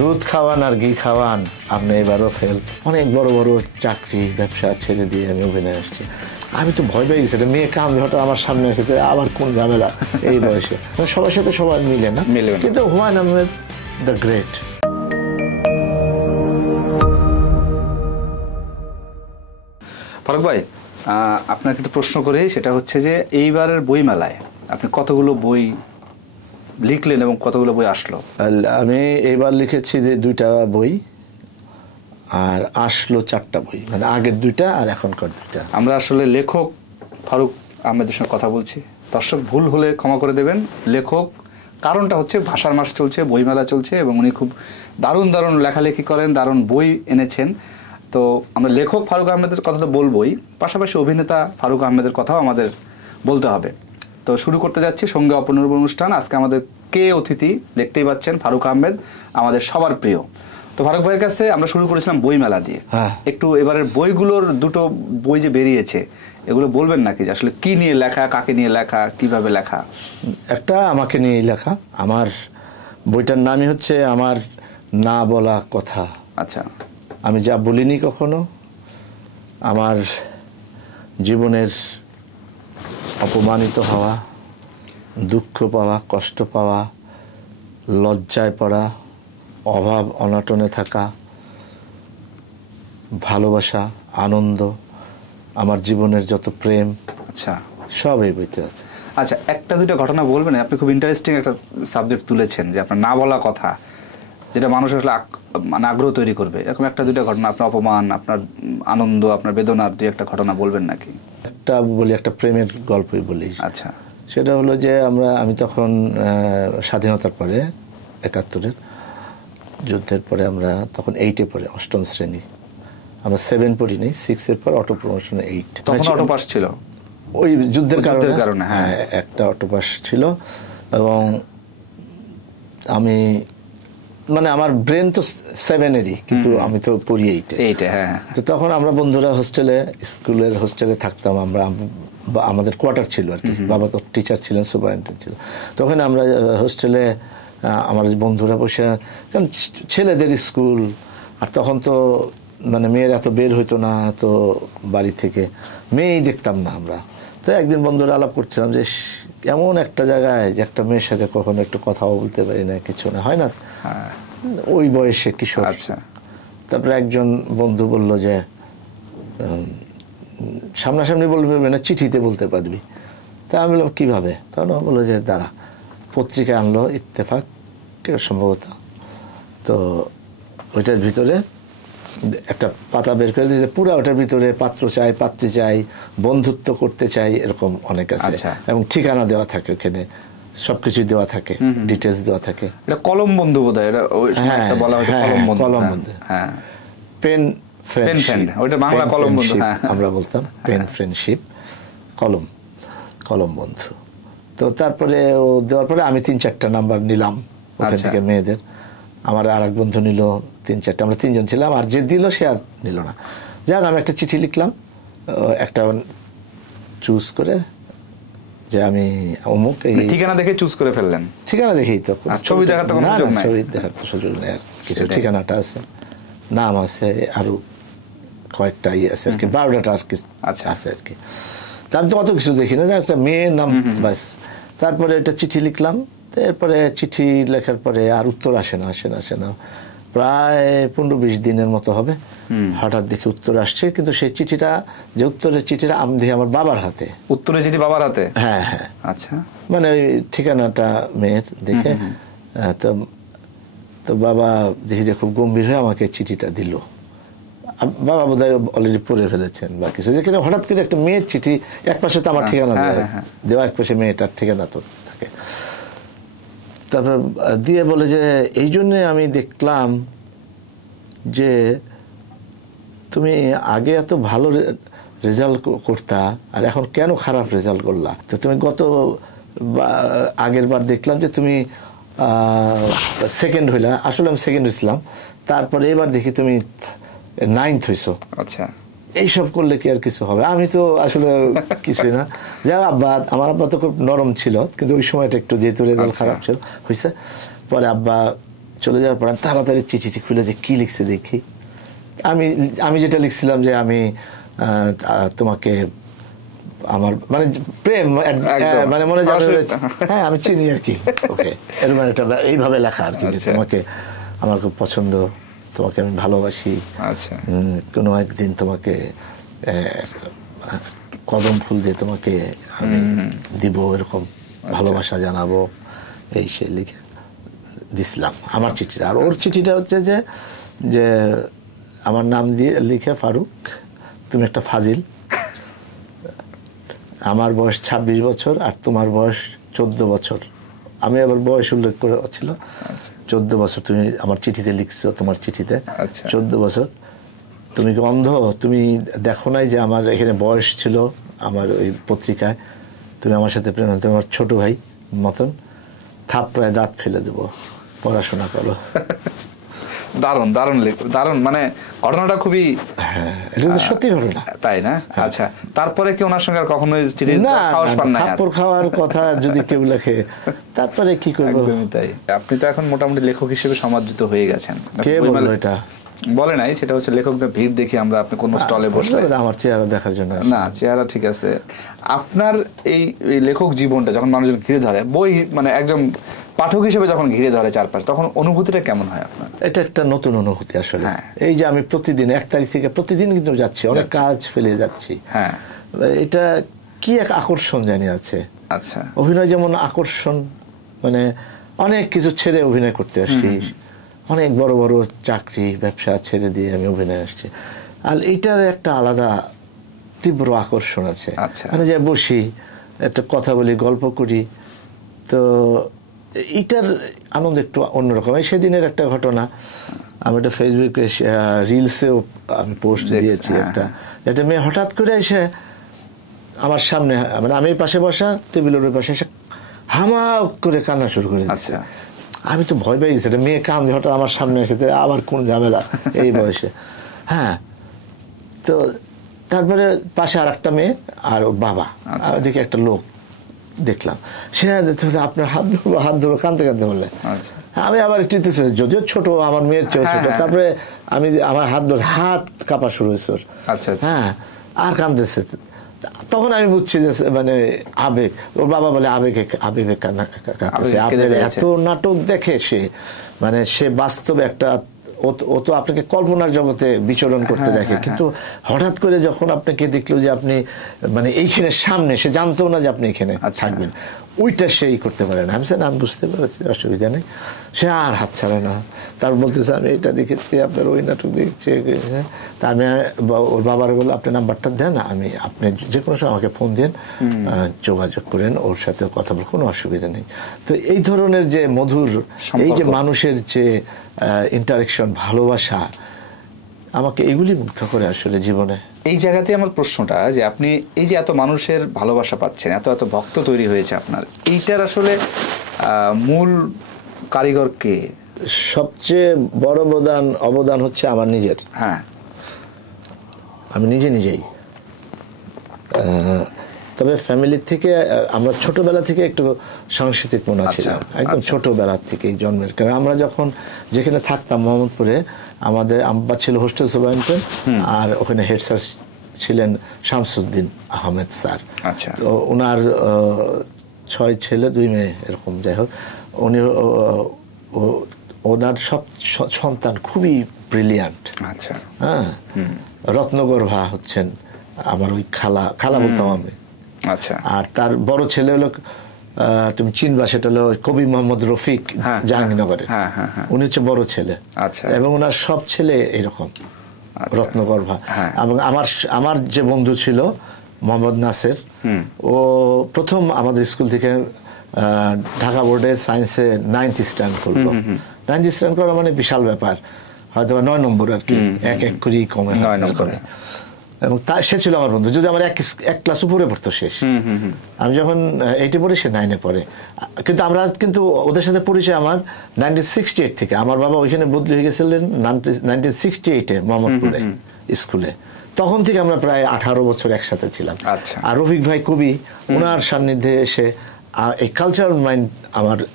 দুধ খাওয়ান আর ঘি খাওয়ান, আপনি এবারও ফেল। অনেক বড় বড় চাকরি ব্যবসা ছেড়ে দিয়ে আমি অভিনয় আসছি। আমি তো ভয় পেয়ে গেছি, মেয়ে কান ধরটা আমার সামনে এসেছে, আবার কোন ঝামেলা এই বয়সে। সবার সাথে সবার মিলে না, কিন্তু হুমায়ুন আহমেদ দ্য গ্রেট। ফারুক ভাই, আপনাকে একটা প্রশ্ন করি, সেটা হচ্ছে যে এইবারের বই মেলায় আপনি কতগুলো বই লিখলেন এবং কতগুলো বই আসলো? আমি এইবার লিখেছি যে 2টা বই, আর আসলো 4টা বই, মানে আগের 2টা আর এখনকার 2টা। আমরা আসলে লেখক ফারুক আহমেদের সঙ্গে কথা বলছি, দর্শক ভুল হলে ক্ষমা করে দেবেন। লেখক, কারণটা হচ্ছে ভাষার মাস চলছে, বইমেলা চলছে এবং উনি খুব দারুণ দারুণ লেখালেখি করেন, দারুণ বই এনেছেন। তো আমরা লেখক ফারুক আহমেদের কথা তো বলবোই, পাশাপাশি অভিনেতা ফারুক আহমেদের কথাও আমাদের বলতে হবে। তো শুরু করতে যাচ্ছি সঙ্গে অপূর্ব অনুষ্ঠান। আজকে আমাদের কে অতিথি দেখতেই পাচ্ছেন, ফারুক আহমেদ, আমাদের সবার প্রিয়। তো ফারুক ভাইয়ের কাছে আমরা শুরু করেছিলাম বইমেলা দিয়ে। একটু এবারের বইগুলোর 2টো বই যে বেরিয়েছে, এগুলো বলবেন নাকি যে আসলে কি নিয়ে লেখা, কাকে নিয়ে লেখা, কিভাবে লেখা? একটা আমাকে নিয়ে লেখা, আমার বইটার নামই হচ্ছে আমার না বলা কথা। আচ্ছা। আমি যা বলিনি কখনো, আমার জীবনের অপমানিত হওয়া, দুঃখ পাওয়া, কষ্ট পাওয়া, লজ্জায় পড়া, অভাব অনটনে থাকা, ভালোবাসা, আনন্দ, আমার জীবনের যত প্রেম, আচ্ছা, সব এই বইতে আছে। আচ্ছা, 1-2টা ঘটনা বলবেন? আপনি খুব ইন্টারেস্টিং একটা সাবজেক্ট তুলেছেন, যে আপনার না বলা কথা, যেটা মানুষ আসলে মানে আগ্রহ তৈরি করবে, এরকম 1-2টা ঘটনা, আপনার অপমান, আপনার আনন্দ, আপনার বেদনার 2-1টা ঘটনা বলবেন নাকি? একটা বলি, একটা প্রেমের গল্পই বলি। আচ্ছা। সেটা হলো যে আমি তখন স্বাধীনতার পরে 71-এর যুদ্ধের পরে আমরা তখন 8-এ পড়ে, 8ম শ্রেণী। আমরা 7 পড়িনি, 6-এর পর অটো প্রমোশনে 8। তখন অটো পাস ছিল ওই যুদ্ধের কারণে। হ্যাঁ, একটা অটো পাস ছিল। এবং আমি মানে আমার ব্রেন তো 7-এরই, কিন্তু আমি তো পড়ি 8-এ। হ্যাঁ। তো তখন আমরা বন্ধুরা স্কুলের হোস্টেলে থাকতাম। আমাদের কোয়ার্টার ছিল আর কি, বাবা তো টিচার ছিলেন, সুপারিনটেন্ডেন্ট ছিল। তখন আমরা হোস্টেলে আমার বন্ধুরা বসে, কারণ ছেলেদের স্কুল, আর তখন তো মানে মেয়ের এত বের হইতো না, তো বাড়ি থেকে মেয়েই দেখতাম না আমরা। তো একদিন বন্ধুরা আলাপ করছিলাম যে এমন একটা জায়গায় যে একটা মেয়ের সাথে কখনো একটু কথাও বলতে পারি না, কিছু না, হয় না ওই বয়সে, কিশোর। আচ্ছা। তারপরে একজন বন্ধু বলল যে সামনাসামনি বলবে না, চিঠিতে বলতে পারবি। তা আমি বললাম কীভাবে? তখন বললো যে দাঁড়া, পত্রিকা আনলো, ইত্তেফাক সম্ভবত। তো ওইটার ভিতরে একটা পাতা বের করে দিয়েছে, পুরো ওটার ভিতরে পাত্র চাই, পাত্রী চাই, বন্ধুত্ব করতে চাই, এরকম অনেক আছে। এবং ঠিকানা দেওয়া থাকে, ওখানে সবকিছু দেওয়া থাকে, ডিটেলস দেওয়া থাকে। এটা কলম বন্ধু বোধহয়, এটা বলা হয় কলম বন্ধু। হ্যাঁ, পেন ফ্রেন্ডশিপ, ওইটা বাংলা কলম বন্ধু আমরা বলতাম, পেন ফ্রেন্ডশিপ, কলম বন্ধু। তো তারপরে ও দেওয়ার পরে আমি 3-4টা নাম্বার নিলাম ওখান থেকে মেয়েদের। আমার আর এক বন্ধু নিল 3-4টা, আমরা 3জন ছিলাম। আর যে দিল সে আর নিল না। যাক, আমি একটা চিঠি লিখলাম, একটা চুজ করে, যে আমি অমুক, এই ঠিকানা দেখে চুজ করে ফেললেন? ঠিকানা দেখেই তো, ছবি দেখার তো কোনো সুযোগ নাই। ছবি দেখার তো সুযোগ নেই, আর কিছু ঠিকানাটা আছে, নাম আছে, আরো কয়েকটা আছে আর কি, 12টা আর কি আছে আর কি। তা আমি তো অত কিছু দেখি না, একটা মেয়ের নাম বাস। তারপরে একটা চিঠি লিখলাম। এরপরে চিঠি লেখার পরে আর উত্তর আসে না, প্রায় 15-20 দিনের মতো হবে। হঠাৎ দেখে উত্তর আসছে, কিন্তু সেই চিঠিটা, যে উত্তরের চিঠিটা আমি দেখি আমার বাবার হাতে। উত্তরের চিঠি বাবার হাতে? হ্যাঁ। আচ্ছা, মানে ওই ঠিকানাটা মেয়ের দেখে। তো বাবা দেখি যে খুব গম্ভীর হয়ে আমাকে চিঠিটা দিল। বাবা বোধহয় অলরেডি পড়ে ফেলেছেন বা কিছু, যেখানে হঠাৎ করে একটা মেয়ের চিঠি, এক পাশে তো আমার ঠিকানা দেওয়া, এক পাশে মেয়েটার ঠিকানা তো থাকে। তারপর দিয়ে বলে যে এই জন্যে আমি দেখলাম যে তুমি আগে এত ভালো রেজাল্ট করতা, আর এখন কেন খারাপ রেজাল্ট করলা? তো তুমি আগের বার দেখলাম যে তুমি সেকেন্ড হইলা, আসলে আমি সেকেন্ড হয়েছিলাম। তারপরে এবার দেখি তুমি 9th হইছো। আচ্ছা, এইসব করলে কি আর কিছু হবে? আমি তো আসলে কিছুই না। যারা আমার আব্বা তো খুব নরম ছিল, কিন্তু ওই সময়টা একটু যেহেতু রেজাল্ট খারাপ ছিল হয়েছে, পরে আব্বা চলে যাওয়ার পর আমি তাড়াতাড়ি চিঠিটি খুলে যে কী লিখছে দেখি। আমি যেটা লিখছিলাম যে আমি তোমাকে আমার মানে প্রেম মানে মনে যাবে, হ্যাঁ আমি চিনি আর কি, ওকে এরকম একটা এইভাবে লেখা আর কি, যে তোমাকে আমার খুব পছন্দ, তোমাকে আমি ভালোবাসি, কোনো একদিন তোমাকে কদম ফুল দিয়ে তোমাকে আমি দিব, এরকম ভালোবাসা জানাবো, এই সে লিখে দিছিলাম আমার চিঠিটা। আর ওর চিঠিটা হচ্ছে যে আমার নাম দিয়ে লিখে, ফারুক তুমি একটা ফাজিল, আমার বয়স 26 বছর আর তোমার বয়স 14 বছর। আমি আবার বয়স উল্লেখ করে ছিল 14 বছর, তুমি আমার চিঠিতে লিখছো, তোমার চিঠিতে 14 বছর। তুমি কি অন্ধ? তুমি দেখো নাই যে আমার এখানে বয়স ছিল আমার ওই পত্রিকায়, তুমি আমার সাথে প্রেম, তোমার ছোট ভাই মতন, থাপড়ায় দাঁত ফেলে দেবো, পড়াশোনা করো। দারুণ দারুণ দারুণ, মানে ঘটনাটা খুবই, এটা তো সত্যি ঘটনা, তাই না? আচ্ছা, তারপরে কি ওনার সঙ্গে আর কখনো সাহস পান না? থাপ্পড় খাওয়ার কথা যদি কেউ লেখে তারপরে কি করবো? তাই আপনি তো এখন মোটামুটি লেখক হিসেবে সমাদৃত হয়ে গেছেন। কে বললো এটা? বলে নাই, সেটা হচ্ছে লেখকদের ভিড় দেখি আমরা, আপনি কোন স্টলে বসলে আমার চেহারা দেখার জন্য না, চেহারা ঠিক আছে। আপনার এই লেখক জীবনটা যখন মানুষজন ঘিরে ধরে, বই মানে একজন পাঠক হিসেবে যখন ঘিরে ধরে চারপাশ, তখন অনুভূতিটা কেমন হয় আপনার? এটা একটা নতুন অনুভূতি আসলে। এই যে আমি প্রতিদিন 1 তারিখ থেকে প্রতিদিন কিন্তু যাচ্ছি, অনেক কাজ ফেলে যাচ্ছি, হ্যাঁ এটা কি এক আকর্ষণ জানি আছে। আচ্ছা, অভিনয় যেমন আকর্ষণ, মানে অনেক কিছু ছেড়ে অভিনয় করতে আসছি, অনেক বড় বড় চাকরি ব্যবসা ছেড়ে দিয়ে আমি অভিনয় আসছি, আর এটার একটা আলাদা তীব্র আকর্ষণ আছে। মানে যে বসি, একটা কথা বলি, গল্প করি, তো এটার আনন্দ একটু অন্যরকম। সেদিনের একটা ঘটনা, আমি একটা ফেসবুকে রিলসেও আমি পোস্ট দিয়েছি, একটা মেয়ে হঠাৎ করে এসে আমার সামনে, মানে আমি পাশে বসা, টেবিলের পাশে এসে হামা করে কান্না শুরু করে দিচ্ছে। আমি তো ভয় পেয়ে গেছি, একটা মেয়ে কাঁদে হঠাৎ আমার সামনে এসেছে, আবার কোন ঝামেলা এই বয়সে। হ্যাঁ, তো তারপরে পাশে আর একটা মেয়ে আর ওর বাবা, দেখি একটা লোক দেখলাম, সে আপনার হাত ধরো কাঁদতে কাঁদতে বললে। আমি আবার একটু যদিও ছোট, আমার মেয়ের চেয়ে ছোট, তারপরে আমি আমার হাত কাঁপা শুরু হয়েছে, হ্যাঁ আর কাঁদতেছে। তখন আমি বুঝছি যে মানে আবেগ, ওর বাবা বলে আবেগে কাঁদতেছে। আপনার এত নাটক দেখে সে, মানে সে বাস্তবে একটা, ও তো আপনাকে কল্পনার জগতে বিচরণ করতে দেখে, কিন্তু হঠাৎ করে যখন আপনাকে দেখলো যে আপনি মানে এইখানে সামনে, সে জানতো না যে আপনি এখানে থাকবেন, ওইটা সেই করতে পারে না। আমি নাম বুঝতে পারছি, অসুবিধা নেই। সে আর হাত ছাড়ে না, তার বলতেছে আমি এটা দেখেছি, আপনার ওই নাটক দেখছি। তা আমি ওর বাবার বললো আপনি নাম্বারটা দেন, আমি আপনি যে কোনো সময় আমাকে ফোন দিন, যোগাযোগ করেন, ওর সাথে কথা বল, কোনো অসুবিধা নেই। তো এই ধরনের যে মধুর, এই যে মানুষের যে ইন্টারেকশন, ভালোবাসা, আমাকে এগুলি মুগ্ধ করে আসলে জীবনে। এই জায়গাতে আমার প্রশ্নটা, যে আপনি এই যে এত মানুষের ভালোবাসা পাচ্ছেন, এত এত ভক্ত তৈরি হয়েছে আপনার, এইটার আসলে মূল কারিগর কে? সবচেয়ে বড় অবদান হচ্ছে আমার নিজের। হ্যাঁ, আমি নিজেই। তবে ফ্যামিলির থেকে, আমরা ছোটবেলা থেকে একটু সাংস্কৃতিক মনা ছিলাম, একদম ছোটবেলার থেকেই জন্মের। কারণ আমরা যখন যেখানে থাকতাম মোহাম্মদপুরে, আমাদের আব্বা ছিল হোস্টেল সুপারিনটেন্ডেন্ট, আর ওখানে হেড স্যার ছিলেন শামসুদ্দিন আহমেদ স্যার। তো ওনার 6 ছেলে 2 মেয়ে এরকম, যাই হোক, উনি ওনার সব সন্তান খুবই ব্রিলিয়ান্ট। হ্যাঁ, রত্নগর্ভা হচ্ছেন আমার ওই খালা বলতাম আমি। আর তার বড় ছেলে হলো, তুমি চিনবা, সেটা হলো কবি মোহাম্মদ রফিক, জাহাঙ্গীরনগরের, উনি হচ্ছে বড় ছেলে, এবং ওনার সব ছেলে এরকম রত্নগর্ভা। এবং আমার যে বন্ধু ছিল মোহাম্মদ নাসের, ও প্রথম আমাদের স্কুল থেকে ঢাকা বোর্ডে সায়েন্সে 9th স্ট্যান্ড করলো। 9th স্ট্যান্ড করা মানে বিশাল ব্যাপার, হয়তো 9 নম্বর আর কি, এক করেই কমে 9 নম্বর। এবং সে ছিল আমার বন্ধু, যদি আমার এক ক্লাস উপরে পড়তো শেষ। আমি যখন 8-এ পড়ি, সে 9-এ পড়ে। কিন্তু ওদের সাথে পরিচয় আমার 1968 থেকে। আমার বাবা ওইখানে বদলি হয়ে গেছিলেন 1968-এ মোহাম্মদপুরে স্কুলে। তখন থেকে আমরা প্রায় 18 বছর একসাথে ছিলাম। আর রফিক ভাই কবি, ওনার সান্নিধ্যে এসে এই কালচারাল মাইন্ড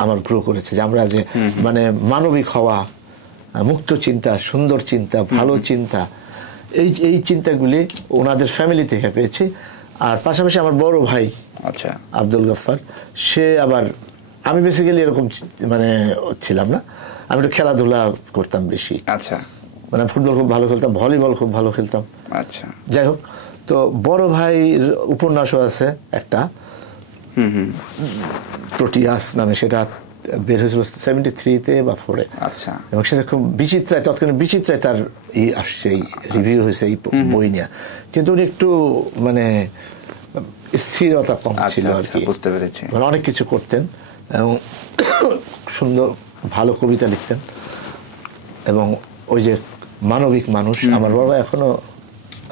আমার গ্রো করেছে, যে আমরা যে মানে মানবিক হওয়া, মুক্ত চিন্তা, সুন্দর চিন্তা, ভালো চিন্তা, এই চিন্তাগুলি ওনাদের ফ্যামিলি থেকে পেয়েছি। আর পাশাপাশি আমার বড় ভাই আচ্ছা আব্দুল গফফার, সে আবার, আমি বেসিক্যালি এরকম মানে ছিলাম না, আমি একটু খেলাধুলা করতাম বেশি। আচ্ছা, মানে ফুটবল খুব ভালো খেলতাম, ভলিবল খুব ভালো খেলতাম। আচ্ছা, যাই হোক, তো বড় ভাইয়ের উপন্যাসও আছে একটা, প্রোটিয়াস নামে, সেটা বের হয়েছিল 73-তে বা 4-এ। আচ্ছা, এবং সেটা খুব বিচিত্রায়, তৎকালীন বিচিত্রায় তার আসছে, এই রিভিউ হয়েছে এই বই নিয়ে। কিন্তু উনি একটু মানে স্থিরতা কম ছিল আর কি, বুঝতে পেরেছি। মানে অনেক কিছু করতেন এবং সুন্দর ভালো কবিতা লিখতেন, এবং ওই যে মানবিক মানুষ। আমার বাবা এখনো,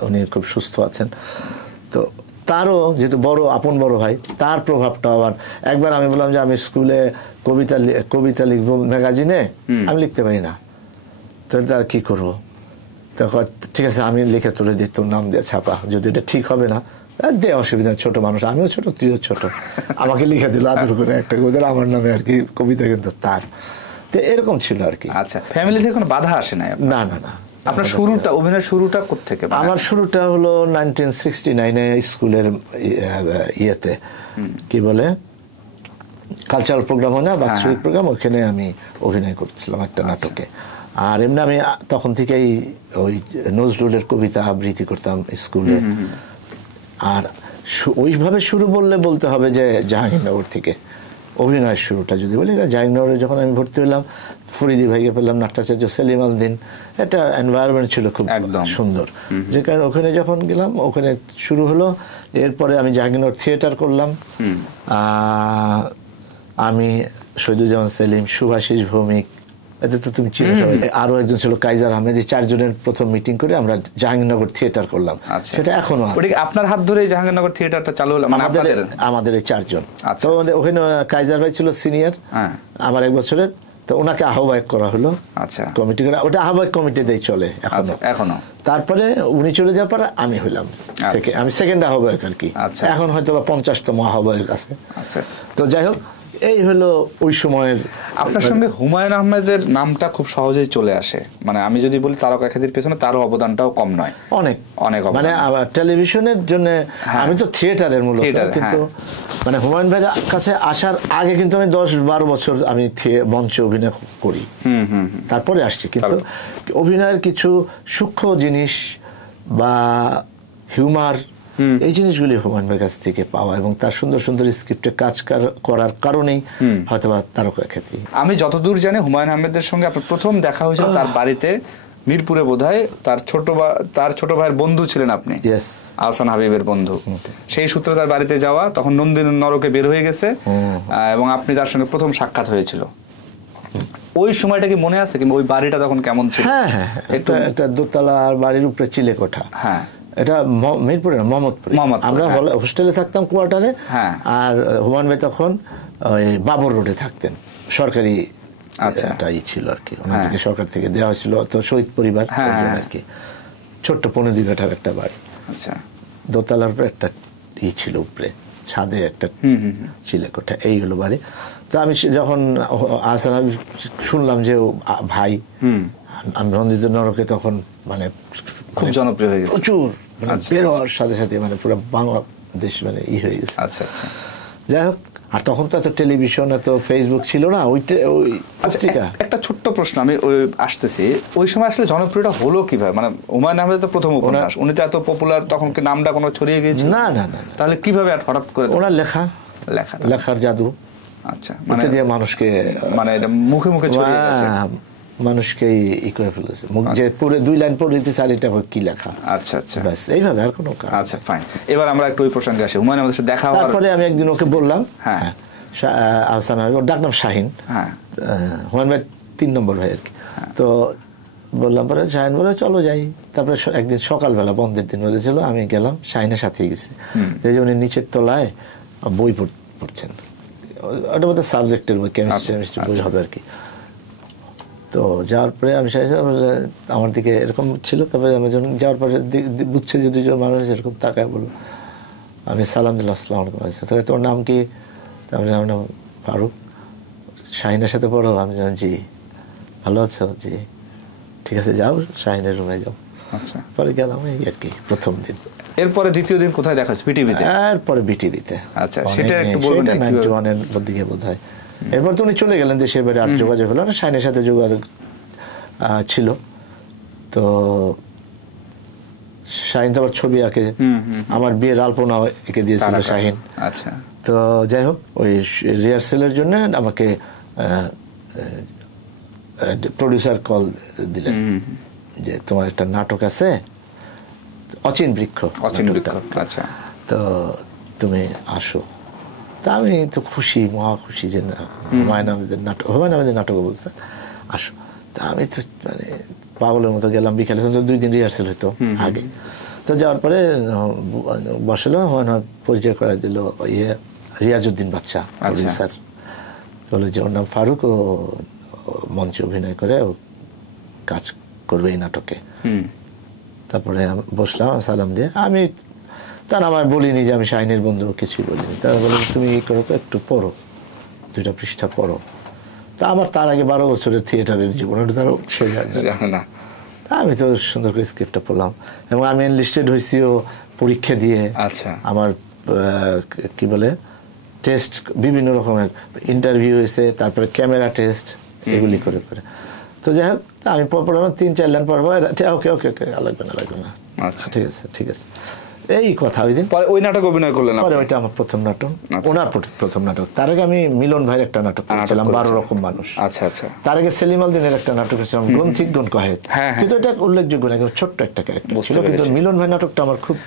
উনি খুব সুস্থ আছেন। তো তারও যেহেতু আপন বড় ভাই, তার প্রভাবটা আবার, একবার আমি বললাম যে আমি স্কুলে কবিতা লিখবো ম্যাগাজিনে, আমি লিখতে পারি না, তাহলে তার কি করবো? তখন ঠিক আছে, আমি লিখে তুলে দিই, তোর নাম দিয়ে ছাপা, যদি এটা ঠিক হবে না দে, অসুবিধা, ছোট মানুষ, আমিও ছোট, তুইও ছোট, আমাকে লিখে দিল আদর করে একটা কবিতা আমার নামে আর কি, কবিতা কিন্তু তার। তো এরকম ছিল আর কি। আচ্ছা, ফ্যামিলি থেকে কোনো বাধা আসে না? না না না। আপনার শুরুটা, অভিনয়ের শুরুটা কোত্থেকে? আমার শুরুটা হলো 1969-এ স্কুলের ইয়েতে, কি বলে, কালচারাল প্রোগ্রাম হয় না, বাৎসরিক প্রোগ্রাম, ওখানে আমি অভিনয় করছিলাম একটা নাটকে। আর এমনি আমি তখন থেকেই ওই নজরুলের কবিতা আবৃত্তি করতাম স্কুলে। আর ওইভাবে শুরু বলতে হবে যে জাহাঙ্গীরনগর থেকে অভিনয়ের শুরুটা যদি বলি, জাহাঙ্গীরনগরে যখন আমি ভর্তি হলাম, ফরিদি ভাইকে পেলাম, নাট্যাচার্য সেলিম আলদিন, একটা এনভায়রনমেন্ট ছিল খুব সুন্দর, যে কারণে ওখানে যখন গেলাম, ওখানে শুরু হলো। এরপরে আমি জাহাঙ্গীরনগর থিয়েটার করলাম, আমি, শহীদুজ্জামান সেলিম, সুভাষিস ভৌমিক, এতে তো তুমি চিনো সবাই, আরো একজন ছিল কাইজার আহমেদ, এই 4 জনের প্রথম মিটিং করে আমরা জাহাঙ্গীরনগর থিয়েটার করলাম। সেটা এখনো আছে। আপনার হাত ধরে জাহাঙ্গীরনগর থিয়েটারটা চালু হলো? আমাদের এই 4 জন। তো ওখানে কাইজার ভাই ছিল সিনিয়র, আমার 1 বছরের, তো ওনাকে আহ্বায়ক করা হলো। আচ্ছা, কমিটি করে, ওটা আহ্বায়ক কমিটিতেই চলে এখনো। তারপরে উনি চলে যাওয়ার পরে আমি হইলাম, আমি সেকেন্ড আহ্বায়ক আর কি। এখন হয়তো 50তম আহ্বায়ক আছে। তো যাই হোক, এই হলো ওই সময়ের। আপনার সঙ্গে হুমায়ুন আহমেদের নামটা খুব সহজেই চলে আসে, মানে আমি যদি বলি তারকা খ্যাতির পেছনে তারও অবদানটাও কম নয়, অনেক অনেক, মানে টেলিভিশনের জন্য। আমি তো থিয়েটারের মূলত, কিন্তু মানে হুমায়ুন ভাইয়ের কাছে আসার আগে কিন্তু আমি 10-12 বছর আমি মঞ্চে অভিনয় করি, তারপরে আসছি। কিন্তু অভিনয়ের কিছু সূক্ষ্ম জিনিস বা হিউমার, এই জিনিসগুলি হুমায়ুন ভাইয়ের কাছ থেকে পাওয়া, এবং তার সুন্দর সুন্দর স্ক্রিপ্টে কাজ করার কারণেই হয়তো বা তারকা খ্যাতি। আমি যতদূর জানি হুমায়ুন আহমেদের সঙ্গে আপনার প্রথম দেখা হয়েছিল তার বাড়িতে, মিরপুরে বোধহয়। তার ছোট ভাইয়ের বন্ধু ছিলেন আপনি, আহসান হাবিবের বন্ধু। সেই সূত্রে তার বাড়িতে যাওয়া, তখন নন্দিনী নরকে বের হয়ে গেছে, এবং আপনি তার সঙ্গে প্রথম সাক্ষাৎ হয়েছিল। ওই সময়টা কি মনে আছে? কিংবা ওই বাড়িটা তখন কেমন ছিল? হ্যাঁ, একটা দোতলার বাড়ির উপরে চিলেকোঠা। হ্যাঁ, এটা মিরপুরে না, মোহাম্মদপুরে। আমরা হোস্টেলে থাকতাম, কোয়ার্টারে। আর হুমায়ুন ভাই তখন ওই বাবর রোডে থাকতেন, সরকারি ছিল আর কি, ওনাদেরকে সরকার থেকে দেওয়া হয়েছিল, তো শহীদ পরিবার আর কি, ছোট্ট 15 কাঠার একটা বাড়ি। আচ্ছা, দোতলার উপরে একটা ছিল, উপরে ছাদে একটা চিলেকোঠা, এই হলো বাড়ি। তো আমি যখন আহসান হাবিব শুনলাম যে ভাই, আমি নন্দিত নরকে তখন মানে খুব জনপ্রিয় হয়ে গেছে, প্রচুর, মানে বের হওয়ার সাথে সাথে মানে পুরো বাংলাদেশ মানে হয়ে গেছে। আচ্ছা আচ্ছা, যাই হোক, আর তখন তো এত টেলিভিশন, এত ফেসবুক ছিল না। একটা ছোট্ট প্রশ্ন আমি আসতেছি, ওই সময় আসলে জনপ্রিয়টা হলো কিভাবে? মানে হুমায়ুন আহমেদ তো প্রথম উপন্যাস, উনি তো এত পপুলার, তখন কি নামটা কোনো ছড়িয়ে গেছে? না না না, তাহলে কিভাবে হঠাৎ করে? ওনার লেখার জাদু। আচ্ছা, মানে দিয়ে মানুষকে, মানে এটা মুখে মুখে ছড়িয়ে গেছে, মানুষকে ই করে ফেলেছে, যে পুরো 2 লাইন পড়ে দিতে চার, এটা কি লেখা। আচ্ছা আচ্ছা, ব্যাস, এইভাবে, আর কোনো। আচ্ছা, ফাইন। এবার আমরা একটু ওই প্রসঙ্গে আসি। হুমায়ুন আহমেদের সাথে দেখা হওয়ার তারপরে আমি একদিন ওকে বললাম, আহসান হাবিব, ওর ডাক নাম শাহিন, হুমায়ুন ভাই 3 নম্বর ভাই আর কি। তো বললাম, পরে শাহিন বলে চলো যাই। তারপরে একদিন সকালবেলা, বন্ধের দিন বলেছিল, আমি গেলাম, শাহিনের সাথেই গেছি। যে উনি নিচের তলায় বই পড়ছেন, ওটা বোধহয় সাবজেক্টের বই, কেমিস্ট্রি বই হবে আর কি। তো যাওয়ার পরে আমি আমার দিকে এরকম ছিল। তারপরে আমি যখন যাওয়ার পরে বুঝছে যে 2 জন মানুষ এরকম তাকায়, বললো, আমি সালাম দিলাম, আসসালামু আলাইকুম। তবে তোর নাম কি? তো তারপরে আমার নাম ফারুক, শাহিনের সাথে পড়ো? আমি জানি জি। ভালো আছো? জি। ঠিক আছে, যাও শাহিনের রুমে যাও। আচ্ছা, পরে গেলাম এই আর কি প্রথম দিন। এরপরে দ্বিতীয় দিন কোথায় দেখা হচ্ছে? বিটিভিতে? এরপরে বিটিভিতে। আচ্ছা, সেটা একটু বলবেন? 91 এর দিকে বোধ হয়। এরপর তো উনি চলে গেলেন দেশের বাইরে, আর যোগাযোগ হলো না। শাহিনের সাথে যোগাযোগ ছিল, তো শাহিন তো আবার ছবি আঁকে, আমার বিয়ের আলপনা এঁকে দিয়েছিল শাহিন। আচ্ছা, তো যাই হোক, ওই রিহার্সেলের জন্য আমাকে প্রডিউসার কল দিলেন যে তোমার একটা নাটক আছে, অচিন বৃক্ষ। আচ্ছা, তো তুমি আসো। তা আমি তো খুশি, মহা খুশি যে হুমায়ুন আহমেদের নাটক, হুমায়ুন আহমেদের নাটক বলছে আসো। তা আমি তো মানে পাগলের মতো গেলাম। বিকালে 2 দিন রিহার্সেল হতো আগে। তো যাওয়ার পরে বসালো, হুমায়ুন পরিচয় করে দিল রিয়াজউদ্দিন বাচ্চা প্রডিউসার। বলে যে ওর নাম ফারুক, ও মঞ্চে অভিনয় করে, ও কাজ করবে এই নাটকে। তারপরে বসলাম সালাম দিয়ে। আমি তার আমার বলিনি যে আমি শাহিনের বন্ধু, কিছুই বলিনি। তারা বলে তুমি এই করো তো, একটু পড়ো, 2টা পৃষ্ঠা পড়ো। তা আমার তার আগে 12 বছরের থিয়েটারের জীবন, ওটা তারও সে জানে না। আমি তো সুন্দর করে স্ক্রিপ্টটা পড়লাম, এবং আমি এনলিস্টেড হয়েছিও পরীক্ষা দিয়ে। আচ্ছা, আমার কি বলে টেস্ট, বিভিন্ন রকমের ইন্টারভিউ হয়েছে, তারপরে ক্যামেরা টেস্ট, এগুলি করে করে। তো যাই হোক, আমি পড়লাম 3-4 লাইন পড়বো, ওকে ওকে ওকে, লাগবে না। আচ্ছা, ঠিক আছে ঠিক আছে, এই কথা। ওই দিন পরে ওই নাটক অভিনয় করলেন? পরে ওইটা আমার প্রথম নাটক, ওনার প্রথম নাটক। তার আগে আমি মিলন ভাইয়ের একটা নাটক করেছিলাম, 12 রকম মানুষ। আচ্ছা আচ্ছা। তার আগে সেলিম আল দিনের একটা নাটক করেছিলাম, গ্রন্থিক গণ কহেদ। কিন্তু এটা উল্লেখযোগ্য না, ছোট্ট একটা ক্যারেক্টার ছিল। কিন্তু মিলন ভাই নাটকটা আমার খুব।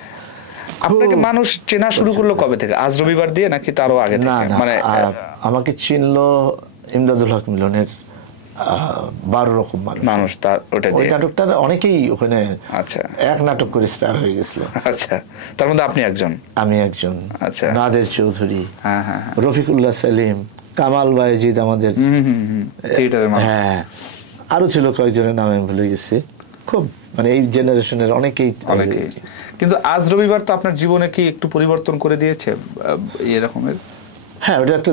আপনাকে মানুষ চেনা শুরু করলো কবে থেকে? আজ রবিবার দিয়ে নাকি তারও আগে থেকে? মানে আমাকে চিনলো ইমদাদুল হক মিলনের 12 রকম মানুষ। ওই নাটকটার অনেকেই ওখানে এক নাটক করে স্টার হয়ে গেছিল। আচ্ছা, তার মধ্যে আপনি একজন? আমি একজন। আচ্ছা, নাদের চৌধুরী, রফিকুল্লাহ সেলিম, কামাল বায়েজিদ, আমাদের হ্যাঁ, আরো ছিল কয়েকজনের নাম আমি ভুলে গেছি। খুব মানে এই জেনারেশনের অনেকেই। কিন্তু আজ রবিবার তো আপনার জীবনে কি একটু পরিবর্তন করে দিয়েছে এরকমের? হ্যাঁ, ওটা একটা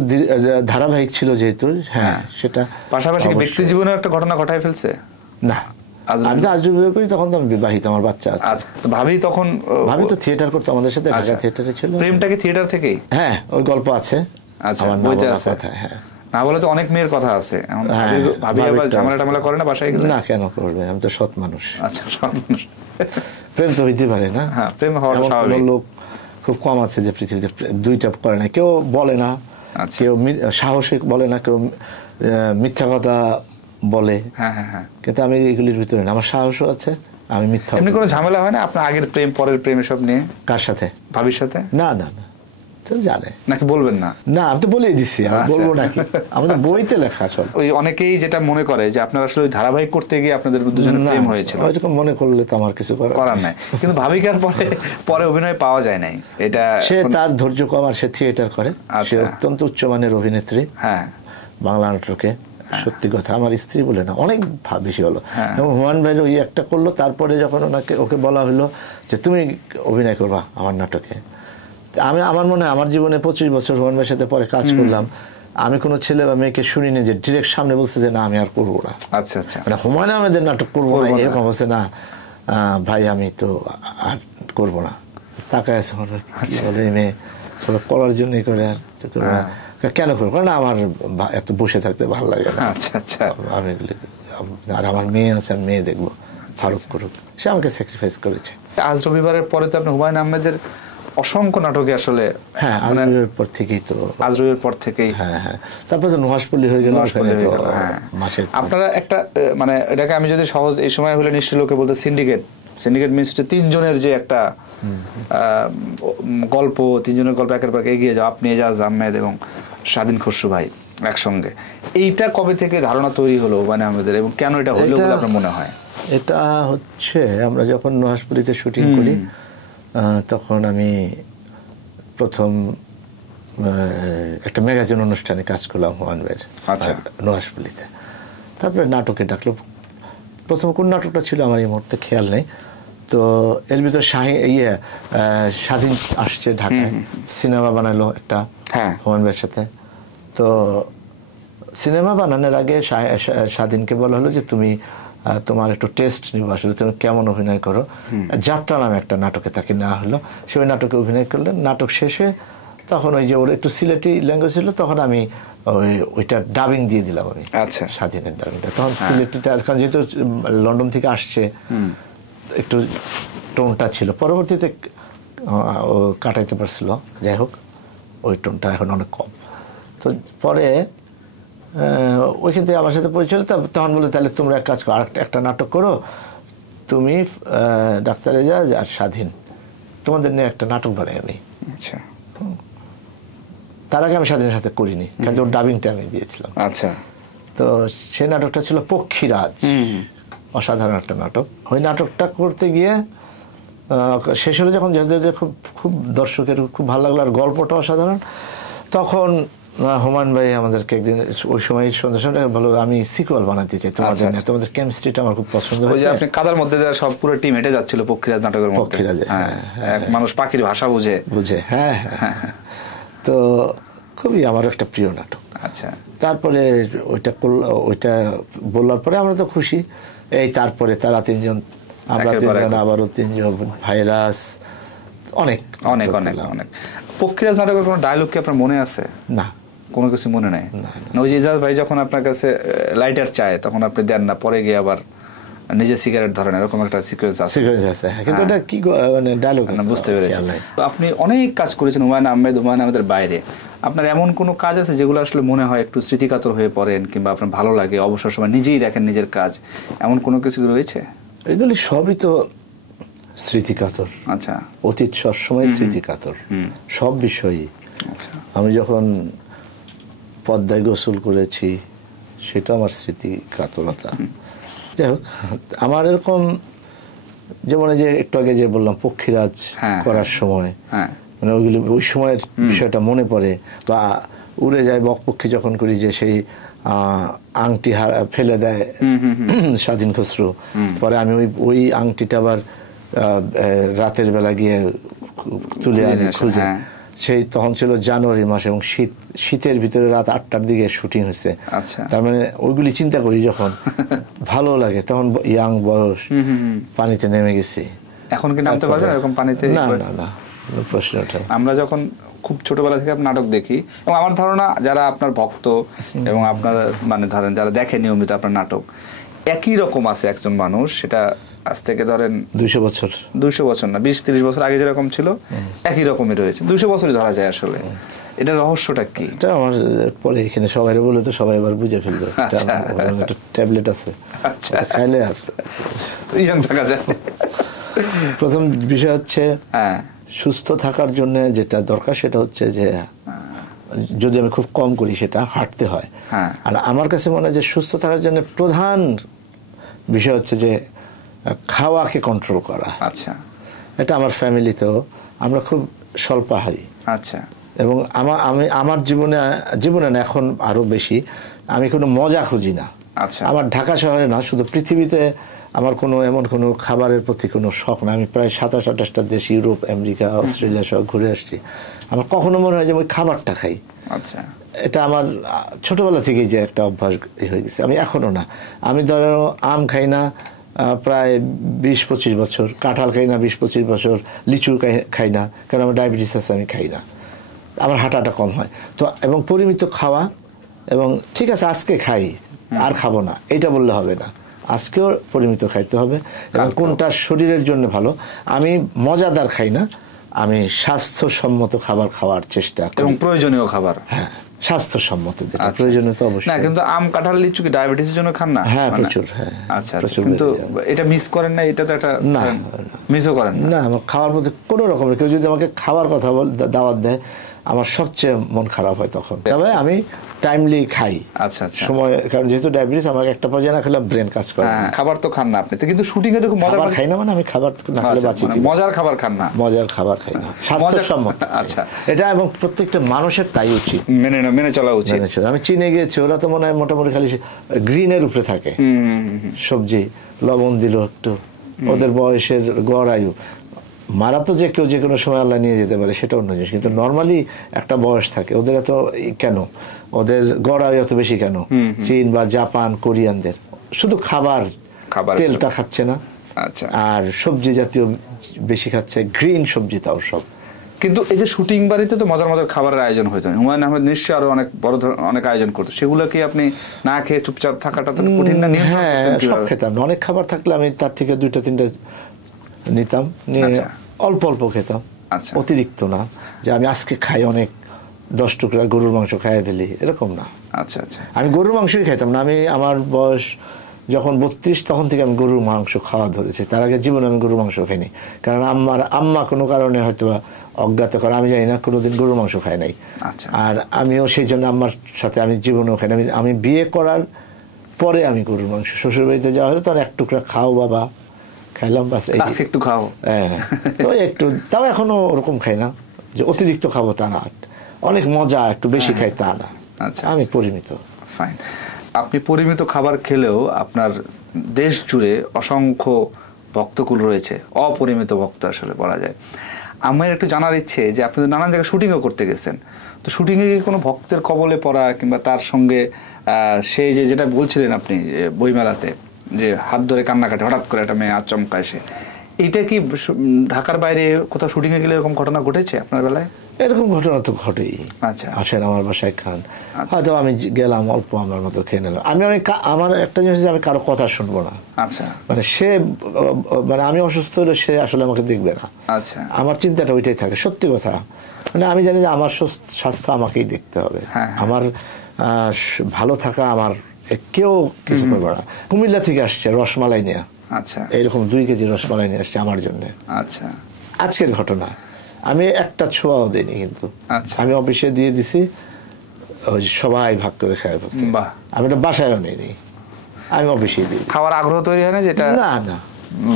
ধারাবাহিক ছিল যেহেতু। হ্যাঁ, সেটা পাশাপাশি ব্যক্তি জীবনে একটা ঘটনা ঘটায় ফেলছে না? আমি তো আজ রবিবার করি, তখন তো আমি বিবাহিত, আমার বাচ্চা আছে। আচ্ছা, ভাবি তখন? ভাবি তো থিয়েটার করতো আমাদের সাথে, ঢাকা থিয়েটারে ছিল। প্রেমটা কি থিয়েটার থেকেই? হ্যাঁ, ওই গল্প আছে। আচ্ছা, বইতে আছে? হ্যাঁ, না বলে তো অনেক মেয়ের কথা আছে। ভাবি আবার ঝামেলা করে না বাসায় গেলে? না, কেন করবে? আমি তো সৎ মানুষ। আচ্ছা, সৎ মানুষ। প্রেম তো হইতে পারে না? হ্যাঁ, প্রেম হওয়ার স্বাভাবিক। লোক খুব কম আছে যে পৃথিবীতে 2টা করে না। কেউ বলে না, কেউ সাহসী বলে না, কেউ মিথ্যা কথা বলে। হ্যাঁ, কিন্তু আমি এগুলির ভিতরে না, আমার সাহসও আছে। আমি মিথ্যা। এমনি কোনো ঝামেলা হয় না আপনার আগের প্রেম পরের প্রেম এসব নিয়ে? কার সাথে? ভাবির সাথে? না না না, তো জানে নাকি বলবেন না? না, আমি তো বলেই দিচ্ছি, আমি বলবো নাকি? আমাদের বইতে লেখা সব। ওই অনেকেই যেটা মনে করে যে আপনারা আসলে ওই ধারাবাহিক করতে গিয়ে আপনাদের দুজনের প্রেম হয়েছিল, ওইরকম মনে করলে তো আমার কিছু করার নাই। কিন্তু ভাবিকার পরে অভিনয় পাওয়া যায় নাই। এটা সে তার ধৈর্য কম, আর সে থিয়েটার করে। সে অত্যন্ত উচ্চমানের অভিনেত্রী। হ্যাঁ, বাংলা নাটকে। সত্যি কথা, আমার স্ত্রী বলে না, অনেক বেশি হলো। এবং হুমায়ুন ভাই ওই একটা করলো, তারপরে যখন ওকে বলা হলো যে তুমি অভিনয় করবা আমার নাটকে, আমার মনে হয় আমার জীবনে 25 বছর হুমায়ুন ভাইয়ের সাথে পরে কাজ করলাম, আমি কোনো ছেলে বা মেয়েকে শুনিনি যে ডিরেক্ট সামনে বলছে যে না আমি আর করবো না। আচ্ছা আচ্ছা, মানে হুমায়ুন আহমেদের নাটক করবো না, এরকম হচ্ছে না ভাই, আমি তো আর করবো না। তাকায় আছে বলে মেয়ে পড়ার জন্যই করে, আর কেন করবো না, আমার এত বসে থাকতে ভালো লাগে না। আচ্ছা আচ্ছা, আমি আর আমার মেয়ে আছে, আমি মেয়ে দেখবো, ফারুক করুক। সে আমাকে স্যাক্রিফাইস করেছে। আজ রবিবারের পরে তো আপনি হুমায়ুন আহমেদের অসংখ্য নাটকে আসলে। হ্যাঁ, আজ রবিবারের পর থেকেই তো। আজ রবিবারের পর থেকেই। হ্যাঁ, তারপরে তো নুহাসপল্লী হয়ে গেল। মাসের আপনারা একটা মানে এটাকে আমি যদি সহজ এই সময় হলে নিশ্চয় লোকে বলতে সিন্ডিকেট মিনস হচ্ছে 3 জনের যে একটা গল্প, 3 জনের গল্প একের পর এগিয়ে যাও, আপনি এজাজ আহমেদ এবং স্বাধীন খসরু ভাই একসঙ্গে। এইটা কবে থেকে ধারণা তৈরি হলো মানে আমাদের, এবং কেন এটা হলো বলে আপনার মনে হয়? এটা হচ্ছে আমরা যখন নুহাসপল্লীতে শুটিং করি, তখন আমি প্রথম একটা ম্যাগাজিন অনুষ্ঠানে কাজ করলাম হুমায়ুন ভাইয়ের নুহাসপল্লীতে। তারপরে নাটকে ডাকলো। প্রথম কোন নাটকটা ছিল আমার এই মুহূর্তে খেয়াল নেই। তো এর ভিতরে স্বাধীন আসছে ঢাকায়, সিনেমা বানালো একটা হুমায়ুন ভাইয়ের সাথে। তো সিনেমা বানানোর আগে স্বাধীনকে বলা হলো যে তুমি তোমার একটু টেস্ট নিব, আসলে তুমি কেমন অভিনয় করো। যাত্রা নামে একটা নাটকে তাকে নেওয়া হলো, সে ওই নাটকে অভিনয় করলেন। নাটক শেষে তখন ওই যে ওর একটু সিলেটি ল্যাঙ্গুয়েজ ছিল, তখন আমি ওইটা ডাবিং দিয়ে দিলাম আমি। আচ্ছা, স্বাধীনের ডাবিংটা তখন সিলেটিটা, কারণ যেহেতু লন্ডন থেকে আসছে একটু টোনটা ছিল, পরবর্তীতে ও কাটাইতে পারছিল, যাই হোক ওই টোনটা এখন অনেক কম। তো পরে ওইখান থেকে আমার সাথে পরিচয়, তখন বলে তাহলে তোমরা এক কাজ করো, একটা নাটক করো, তুমি ডাক্তার এজাজ আর স্বাধীন, তোমাদের নিয়ে একটা নাটক বানাই আমি। আচ্ছা, তার আগে আমি স্বাধীনের সাথে করিনি, কারণ ওর ডাবিংটা আমি দিয়েছিলাম। আচ্ছা, তো সেই নাটকটা ছিল পক্ষীরাজ, অসাধারণ একটা নাটক। ওই নাটকটা করতে গিয়ে শেষ হলে যখন খুব খুব দর্শকের খুব ভালো লাগলো, আর গল্পটা অসাধারণ, তখন হুমায়ুন ভাই আমাদেরকে একদিন ওই সময় সন্ধ্যা বলো আমি সিকুয়াল বানাতে চাই তোমাদের, তোমাদের কেমিস্ট্রিটা আমার খুব পছন্দ হয়েছে। আপনি কাদার মধ্যে সব পুরো টিম হেঁটে যাচ্ছিল পক্ষীরাজ নাটকের মধ্যে। পক্ষীরাজে এক মানুষ পাখির ভাষা বুঝে। হ্যাঁ, তো খুবই আমার একটা প্রিয় নাটক। আচ্ছা, তারপরে ওইটা বলার পরে আমরা তো খুশি। এই তারপরে তারা তিনজন, আমরা তিনজন, আবারও তিনজন, ভাইরাস, অনেক অনেক অনেক অনেক। পক্ষীরাজ নাটকের কোনো ডায়লগ কি আপনার মনে আছে? না, কোনো কিছু মনে নাই। ওই যে ইজাজ ভাই যখন আপনার কাছে লাইটার চায় তখন আপনি দেন না, পরে গিয়ে আবার নিজে সিগারেট ধরেন, এরকম একটা সিকোয়েন্স আছে। কিন্তু এটা কি মানে ডায়লগ না, বুঝতে পেরেছি। আপনি অনেক কাজ করেছেন হুমায়ুন আহমেদের বাইরে, আপনার এমন কোনো কাজ আছে যেগুলো আসলে মনে হয় একটু স্মৃতিকাতর হয়ে পড়েন, কিংবা আপনার ভালো লাগে, অবসর সময় নিজেই দেখেন নিজের কাজ, এমন কোনো কিছু রয়েছে? এগুলি সবই তো স্মৃতিকাতর। আচ্ছা, অতীত সবসময় স্মৃতিকাতর, সব বিষয়ই। আমি যখন পদ্মায় গোসল করেছি সেটা আমার স্মৃতিকাতরতা। যাই হোক, আমার এরকম যেমন যে একটু আগে যে বললাম পক্ষীরাজ করার সময়, মানে ওইগুলি ওই সময়ের বিষয়টা মনে পড়ে, বা উড়ে যায় বকপক্ষী যখন করি, যে সেই আংটি ফেলে দেয় স্বাধীন খসরু, পরে আমি ওই আংটিটা আবার রাতের বেলা গিয়ে তুলে আনি খুঁজে। সেই তখন ছিল জানুয়ারি মাস এবং শীতের ভিতরে রাত 8টার দিকে শুটিং হয়েছে। তার মানে ওইগুলি চিন্তা করি যখন ভালো লাগে, তখন ইয়াং বয়স, পানিতে নেমে গেছি। এখন কি নামতে পারবেন এরকম পানিতে? না না না, প্রশ্ন ওঠে। আমরা যখন খুব ছোটবেলা থেকে নাটক দেখি, এবং আমার ধারণা যারা আপনার ভক্ত এবং আপনার মানে ধরেন যারা দেখে নিয়মিত আপনার নাটক, একই রকম আছে একজন মানুষ, সেটা আজ থেকে ধরেন 200 বছর না, 20-30 বছর আগে যেরকম ছিল একই রকমই রয়েছে, 200 বছরই ধরা যায় আসলে। এটা রহস্যটা কি? এটা আমার পরে এখানে সবাই বলে তো সবাই এবার বুঝে ফেলবে। একটা ট্যাবলেট আছে, খাইলে আর ইয়াং থাকা যায়। প্রথম বিষয় হচ্ছে সুস্থ থাকার জন্য যেটা দরকার সেটা হচ্ছে যে যদি আমি খুব কম করি সেটা হাঁটতে হয়। আর আমার কাছে মনে হয় যে সুস্থ থাকার জন্য প্রধান বিষয় হচ্ছে যে খাওয়াকে কন্ট্রোল করা। আচ্ছা, এটা আমার ফ্যামিলিতেও আমরা খুব স্বল্পাহারী। আচ্ছা, এবং আমার জীবনে না, এখন আরো বেশি, আমি কোনো মজা খুঁজি না। আচ্ছা, আমার ঢাকা শহরে না, শুধু পৃথিবীতে আমার এমন কোনো খাবারের প্রতি কোনো শখ না। আমি প্রায় 27-28টা দেশ, ইউরোপ, আমেরিকা, অস্ট্রেলিয়া সব ঘুরে আসছি। আমার কখনো মনে হয় যে আমি খাবারটা খাই। আচ্ছা, এটা আমার ছোটবেলা থেকেই যে একটা অভ্যাস হয়ে গেছে। আমি এখনো না, আমি ধরো আম খাই না প্রায় 20-25 বছর, কাঁঠাল খাই না 20-25 বছর, লিচু খাই না, কারণ আমার ডায়াবেটিস আছে, আমি খাই না, আমার হাঁটাটা কম হয়। তো এবং পরিমিত খাওয়া, এবং ঠিক আছে আজকে খাই আর খাবো না এটা বললে হবে না, আজকেও পরিমিত খাইতে হবে, এবং কোনটা শরীরের জন্য ভালো। আমি মজাদার খাই না, আমি স্বাস্থ্যসম্মত খাবার খাওয়ার চেষ্টা করি, এবং প্রয়োজনীয় খাবার। হ্যাঁ, স্বাস্থ্যসম্মত যেটা প্রয়োজনীয় তো অবশ্যই। না, কিন্তু আম, কাঁঠাল, লিচু কি ডায়াবেটিসের জন্য খান না? হ্যাঁ, প্রচুর। হ্যাঁ, আচ্ছা, কিন্তু এটা মিস করেন না? এটা তো একটা না, মিসও করেন না? আমার খাওয়ার প্রতি কোনো রকমের, কেউ যদি আমাকে খাওয়ার কথা দাওয়াত দেয়, আমার সবচেয়ে মন খারাপ হয় তখন। তবে আমি টাইমলি খাই। আচ্ছা, সময়, কারণ যেহেতু ডায়াবেটিস, আমাকে একটা পর্যায়ে না খেলে ব্রেন কাজ করে। খাবার তো খান না আপনি, কিন্তু শুটিং এ দেখুন খাবার খাই না, মানে আমি খাবার না খেলে বাঁচি। মজার খাবার খান না? মজার খাবার খাই না, স্বাস্থ্যসম্মত। আচ্ছা, এটা এবং প্রত্যেকটা মানুষের তাই উচিত, মেনে চলা উচিত। আমি চিনে গেছি, ওরা তো মনে হয় মোটামুটি খালি গ্রিনের উপরে থাকে, সবজি লবণ দিল একটু, ওদের বয়সের গড় আয়ু, মারা তো যে কেউ যে কোনো সময় আল্লাহ নিয়ে যেতে পারে, সেটা অন্য জিনিস, কিন্তু নর্মালি একটা বয়স থাকে ওদের। এত কেন ওদের গড় আয়ু এত বেশি কেন? চীন বা জাপান কোরিয়ানদের শুধু খাবার তেলটা খাচ্ছে না, আচ্ছা, আর সবজি জাতীয় বেশি খাচ্ছে, গ্রিন সবজি তাও সব। কিন্তু এই যে শুটিং বাড়িতে তো মজার মজার খাবারের আয়োজন হতো, হুমায়ুন আহমেদ নিশ্চয়ই আরো অনেক বড় অনেক আয়োজন করতো, সেগুলো কি আপনি না খেয়ে চুপচাপ থাকাটা তো কঠিন না? হ্যাঁ, সব খেতাম না, অনেক খাবার থাকলে আমি তার থেকে 2-3টা নিতাম, নিয়ে অল্প অল্প খেতাম, অতিরিক্ত না যে আমি আজকে খাই অনেক 10 টুকরা গরুর মাংস খাই ফেলি, এরকম না। আচ্ছা আচ্ছা, আমি গরুর মাংসই খাইতাম না। আমি আমার বয়স যখন 32 তখন থেকে আমি গরুর মাংস খাওয়া ধরেছি, তার আগে জীবনে আমি গরুর মাংস খাইনি, কারণ আম্মা কোনো কারণে হয়তো অজ্ঞাত করে আমি জানি না কোনোদিন গরুর মাংস খাই নাই। আর আমিও সেই জন্য আম্মার সাথে আমি জীবনেও খাই না। আমি বিয়ে করার পরে আমি গরুর মাংস, শ্বশুরবাড়িতে যাওয়া হলো তখন 1 টুকরা খাও বাবা, খাইলাম, বাস একটু খাও, হ্যাঁ তো একটু, তাও এখনো ওরকম খাই না যে অতিরিক্ত খাবো তা না, অনেক মজা একটু বেশি খাই তা না, আমি পরিমিত। ফাইন। আপনি পরিমিত খাবার খেলেও আপনার দেশ জুড়ে অসংখ্য ভক্তকুল রয়েছে, অপরিমিত ভক্ত আসলে বলা যায়। আমার একটু জানার ইচ্ছে যে আপনি নানান জায়গায় শুটিংও করতে গেছেন, তো শুটিংয়ে কি কোনো ভক্তের কবলে পড়া কিংবা তার সঙ্গে সেই যেটা বলছিলেন আপনি বইমেলাতে যে হাত ধরে কান্নাকাটি, হঠাৎ করে একটা মেয়ে আচমকা এসে, এইটা কি ঢাকার বাইরে কোথাও শুটিংয়ে গেলে এরকম ঘটনা ঘটেছে আপনার বেলায়? এরকম ঘটনা তো ঘটেই। আচ্ছা, আসেন আমার বাসায় খান, হয়তো আমি গেলাম অল্প আমার মতো খেয়ে নিলাম। আমার একটা জিনিস যে আমি কারো কথা শুনবো না। আচ্ছা, মানে আমি অসুস্থ হলে সে আসলে আমাকে দেখবে না। আচ্ছা, আমার চিন্তাটা ওইটাই থাকে, সত্যি কথা। মানে আমি জানি যে আমার স্বাস্থ্য আমাকেই দেখতে হবে, আমার ভালো থাকা আমার কেউ কিছু করবে না। কুমিল্লা থেকে আসছে রসমালাই নিয়ে, আচ্ছা, এইরকম 2 কেজি রসমালাই নিয়ে আসছে আমার জন্য। আচ্ছা, আজকের ঘটনা, আমি একটা ছোঁয়াও দিইনি, কিন্তু আমি অফিসে দিয়ে দিছি, সবাই ভাগ করে খায় বলছে। আমি এটা বাসায়ও নিইনি, আমি অফিসে দিই। খাওয়ার আগ্রহ তৈরি হয় না যেটা? না না,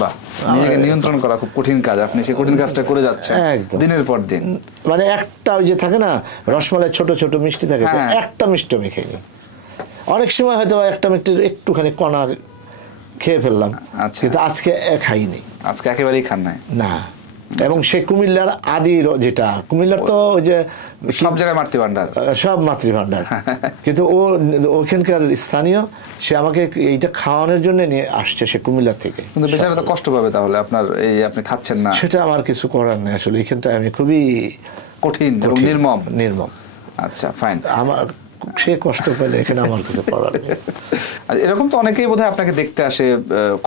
বাহ, নিজেকে নিয়ন্ত্রণ করা খুব কঠিন কাজ, আপনি সেই কঠিন কাজটা করে যাচ্ছেন দিনের পর দিন। মানে একটা ওই যে থাকে না রসমালাই ছোট ছোট মিষ্টি থাকে, একটা মিষ্টি আমি খাইনি। অনেক সময় হয়তো একটা মিষ্টি একটুখানি কণা খেয়ে ফেললাম, কিন্তু আজকে খাইনি। আজকে একেবারেই খান নাই? না। এবং সে কুমিল্লার আদির, যেটা কুমিল্লার তো ওই যে সব জায়গায় মাতৃভান্ডার, সব মাতৃভান্ডার, কিন্তু ওখানকার স্থানীয়, সে আমাকে এইটা খাওয়ানোর জন্য নিয়ে আসছে, সে কুমিল্লা থেকে। কিন্তু বেচারা তো কষ্ট পাবে তাহলে আপনার এই আপনি খাচ্ছেন না। সেটা আমার কিছু করার নেই আসলে, এখানটা আমি খুবই কঠিন নির্মম। আচ্ছা, ফাইন। আমার সে কষ্ট পেলে এখানে আমার কিছু করার নেই। এরকম তো অনেকেই বোধহয় আপনাকে দেখতে আসে,